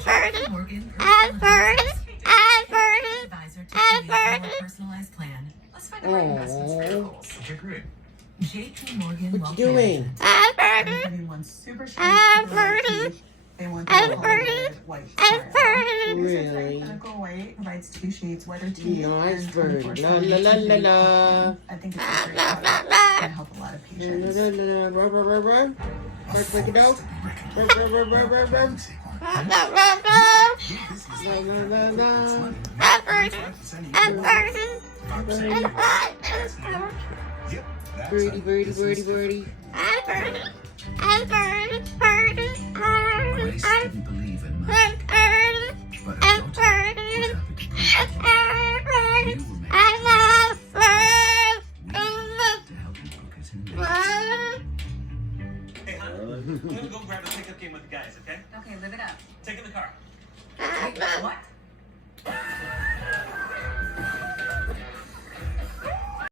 Birdy. Morgan, Birdy. Birdy. Advisor to create a more personalized plan. Let's find the right investments for your goals. Okay, great. JP Morgan. What you doing? Everybody wants super straight, super light teeth. They want the colored white style. Really? Clinical white provides 2 shades, weather teeth. Nice and bird. 24/7 La la la la la. I think it's a great product. It's gonna help a lot of La patients. la la la. Rub, rub, rub, rub. Break, break it out. Rub, rub, rub, rub, rub, rub. La la la la. Birdie, birdie, birdie, birdie. Grace didn't believe in magic, but her daughter was happy to prove it. You will make to help him book his new Hey, hon, I'm gonna go grab a pickup game with the guys, okay? Okay, live it up. Take in the car. Wait, what?